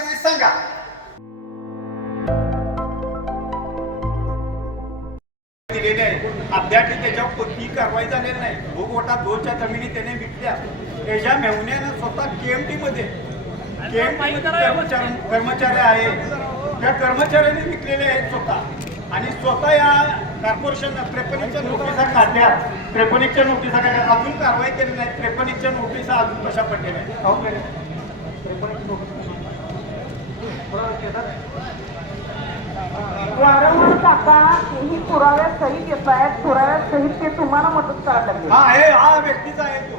का नाही सांगा. दिलेले आहे अद्याप त्याच्यावर कोणतीही कारवाई झालेली नाही. भूगोटा 2च्या जमिनी त्याने विकल्या. त्याच्या मेहुण्यानं स्वतः केएमटी मध्ये कर्मचारी आहे त्या कर्मचाऱ्यांनी विकलेले आहेत स्वतः आणि स्वतः या कॉर्पोरेशन 53च्या नोटिसा काढल्या. 53च्या नोटिसा काढल्या अजून कारवाई केली नाही. 53च्या नोटिसा अजून कशा पडलेल्या आहेत. वारंवार काका ही पुराव्यात सहित येत आहेत. पुराव्यात सहित ते तुम्हाला मदत करायला लागले. हा व्यक्तीचा आहे तो.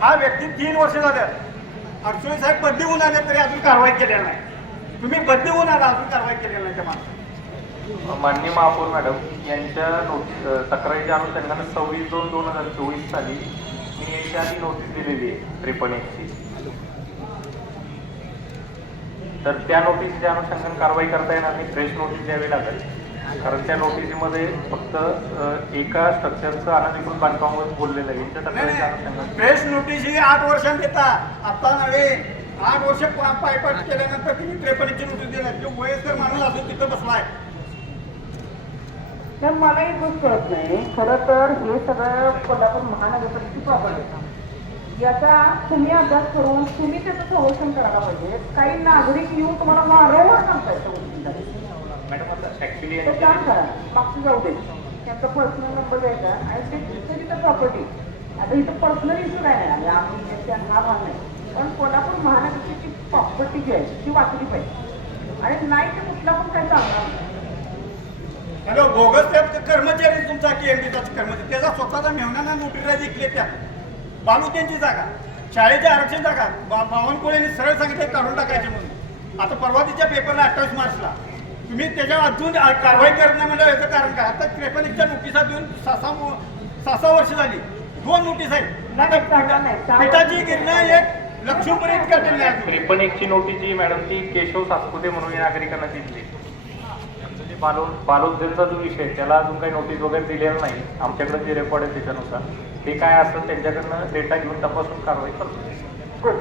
हा व्यक्ती 3 वर्ष झाले अडसोळी साहेब बदली होऊन आले तरी अजून कारवाई केलेली नाही. तुम्ही बदली होऊन आला अजून कारवाई केलेली नाही त्या माणसाने. माननीय महापौर मॅडम यांच्या तक्रारीच्या अनुषंगाने 26/2/2024 साली मी याच्या आधी नोटीस दिलेली आहे 53ची. तर त्या नोटीसच्या अनुषंगाने कारवाई करता येणार नाही. फ्रेश नोटीस द्यावी लागेल कारण त्या नोटीसमध्ये फक्त एका स्ट्रक्चरचं अनधिकृत बांधकामावर बोललेलं आहे. यांच्या तक्रारीच्या अनुषंगाने फ्रेश नोटीस ही 8 वर्षांनी देतात. आता नव्हे 8 वर्ष पायपाट केल्यानंतर तुम्ही 53ची नोटीस देणार. जो वयस्कर माणूस अजून तिथं बसलाय. तर मला एक गोष्ट कळत नाही. खरं तर हे सगळं कोल्हापूर महानगरपालिकेची प्रॉपर्टी आहे. याचा तुम्ही अभ्यास करून तुम्ही त्याचं संरक्षण करायला पाहिजे. काही नागरिक येऊन तुम्हाला वारंवार सांगतायत मॅडम आता ऍक्च्युली ते काम करा. मागचं जाऊ दे त्यांचा पर्सनल नंबर द्यायचा आणि ते तिथं प्रॉपर्टी. आता इथं पर्सनल इश्यू नाही आणि आम्ही हा भाग नाही पण कोल्हापूर महानगरची प्रॉपर्टी जी आहे ती वाचली पाहिजे आणि नाही ते कुठला पण काही चांगला. हॅलो बोगस कर्मचारी तुमचा केएमटीचा कर्मचारी त्याचा स्वतःचा मेहनाना नोटीसला जिंकले. त्या बालुत्यांची जागा शाळेच्या आरक्षण जागा बावनकुळेने सरळ सांगितलं काढून टाकायचे म्हणून. आता परवातीच्या पेपरला 28 मार्चला तुम्ही त्याच्यावर अजून कारवाई करत नाही म्हणजे याचं कारण काय. आता 53च्या नोटिसा देऊन 6 वर्ष झाली. 2 नोटीस आहेत. पिठाची गिरणं एक लक्ष्मीपर्यंत कटेल नाही. 53ची नोटीस जी मॅडम ती केशव सातपुते म्हणून या नागरिकांना दिली. बालोद्यांचा जो विषय त्याला अजून काही नोटीस वगैरे दिलेला नाही. आमच्याकडे जे रेकॉर्ड आहे त्याच्यानुसार ते काय असेल त्यांच्याकडनं डेटा घेऊन तपासून कारवाई करतो.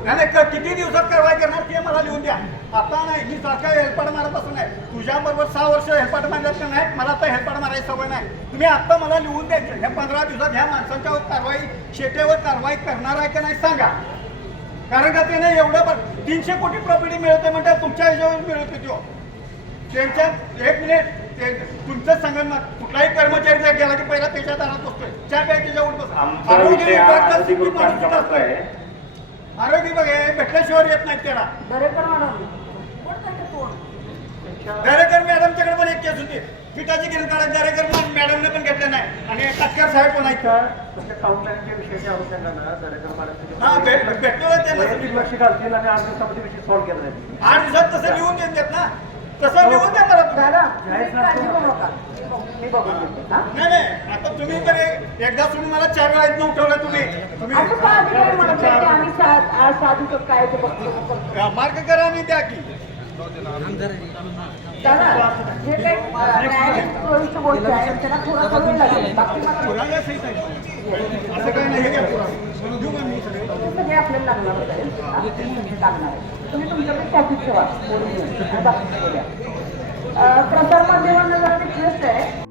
नाही किती दिवसात कारवाई करणार ते मला लिहून द्या. आता नाही मी सारखा हेलपाट मारत असं नाही. तुझ्याबरोबर 6 वर्ष हेलपाट मारल्याचं नाही. मला आता हेलपाट मारायची सवय नाही. तुम्ही आता मला लिहून द्यायचं ह्या 15 दिवसात ह्या माणसांच्या कारवाई शेटेवर कारवाई करणार आहे का नाही सांगा. कारण का त्याने एवढं 300 कोटी प्रॉपर्टी मिळते म्हणतात तुमच्या ह्याच्यावर मिळते तो. त्यांच्या 1 मिनिट तुमचं सांगण कुठलाही कर्मचारी जर गेला की पहिला त्याच्या दारात बसतोय. चहा प्यायच्या उठ बस. आरोग्य विभाग आहे भेटल्याशिवाय येत नाही त्याला. दरेकर मॅडमच्याकडे पण एक केस होती. पिठाची गिरण काढा दरेकर मॅडमने पण घेतलं नाही आणि टाटकर साहेब पण आहेत. हा भेटलो त्यांना 8 दिवसात तसं लिहून देत ना. तसं लिहून द्या मला. नाही आता तुम्ही तर एकदा सोडून मला 4 वेळा इथनं उठवलं तुम्ही मार्ग करा आणि द्या की. असं काही नाही घ्या सगळे आपल्याला लागणार तुम्ही तुमच्याकडे कॉपी ठेवा. प्रसार माध्यमांना जरा रिक्वेस्ट आहे